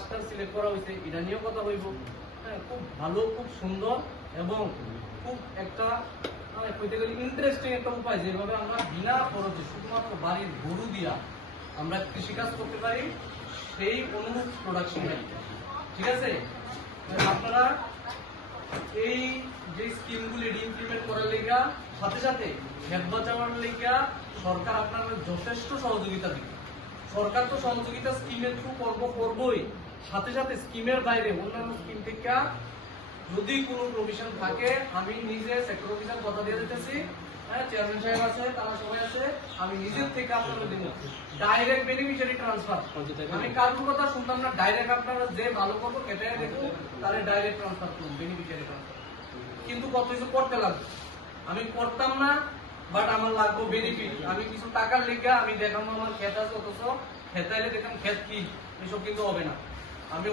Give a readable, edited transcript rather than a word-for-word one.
Cluster select করা হয়েছে এটা নিয়েও কথা হইব। হ্যাঁ, খুব ভালো, খুব সুন্দর এবং খুব একটা ইন্টারেস্টিং একটা উপায়, যেভাবে আমরা বিনা খরচে শুধুমাত্র বাড়ির গরু দিয়া আমরা কৃষিকাজ করতে পারি, সেই অনুরূপ প্রোডাকশন। ঠিক আছে, আপনারা এই যে স্কিমগুলি ইমপ্লিমেন্ট করার লেগা সাথে সাথে খেত বাঁচানোর লেগা সরকার আপনাদের যথেষ্ট সহযোগিতা দিবে। সরকার তো সহযোগিতা স্কিমের থ্রু করবই, সাথে সাথে স্কিমের বাইরে অন্যান্য স্কিম থেকে যদি কোনো প্রভিশন থাকে, আমি নিজে সেক্টর অফিসার কথা দিয়ে দিতেছি, হ্যাঁ, চেয়ারম্যান সাহেব আছে, তারা সবাই আছে, আমি নিজের থেকে আপনাদের দিব ডাইরেক্ট বেনিফিশিয়ারি ট্রান্সফার। আমি কারোর কথা শুনতাম না, ডাইরেক্ট আপনারা যে ভালো করবো কেটে দেখবো তাহলে ডাইরেক্ট ট্রান্সফার করুন, বেনিফিশিয়ারি ট্রান্সফার। কিন্তু কত কিছু করতে লাগবে, আমি করতাম না, বাট আমার লাগবে বেনিফিট। আমি কিছু টাকার লেগে আমি দেখাবো আমার খেত আছে, অথচ খেতাইলে দেখলাম খেত কি, এসব কিন্তু হবে না। আমি